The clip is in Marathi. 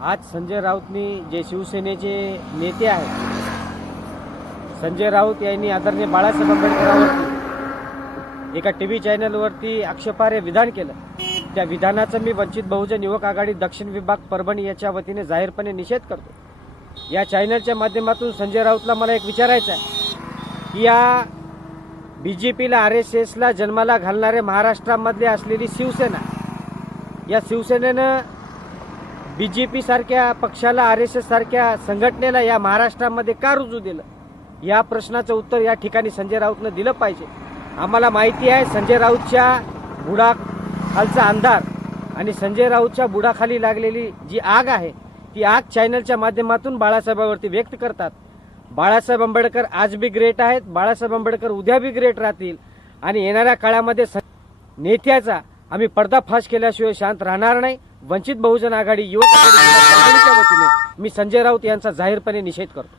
आज संजय राऊतनी जे शिवसेनेचे नेते आहेत, संजय राऊत यांनी आदरणीय बाळासाहेब आंबेडकरांवरती एका टीव्ही चॅनलवरती आक्षेपार्ह विधान केलं। त्या विधानाचा मी वंचित बहुजन युवक आघाडी दक्षिण विभाग परभणी याच्या वतीने जाहीरपणे निषेध करतो। या चॅनलच्या माध्यमातून संजय राऊतला मला एक विचारायचं आहे की या बीजेपीला आरएसएसला जन्माला घालणारे महाराष्ट्रामध्ये असलेली शिवसेना, या शिवसेनेनं बीजेपी सारख्या पक्षाला, आरएसएस सारख्या संघटनेला या महाराष्ट्रामध्ये का रुजू दिलं, या प्रश्नाचं उत्तर या ठिकाणी संजय राऊतनं दिलं पाहिजे। आम्हाला माहिती आहे संजय राऊतच्या बुडाखालचा अंधार आणि संजय राऊतच्या बुडाखाली लागलेली जी आग आहे ती आग चॅनलच्या माध्यमातून बाळासाहेबांवरती व्यक्त करतात। बाळासाहेब आंबेडकर आज बी ग्रेट आहेत, बाळासाहेब आंबेडकर उद्या बी ग्रेट राहतील आणि येणाऱ्या काळामध्ये नेत्याचा आम्ही पर्दाफाश केल्याशिवाय शांत राहणार नाही। वंचित बहुजन आघाडी युवक आघाडीच्या वतीने मी संजय राऊत यांचा जाहीरपणे निषेध करतो।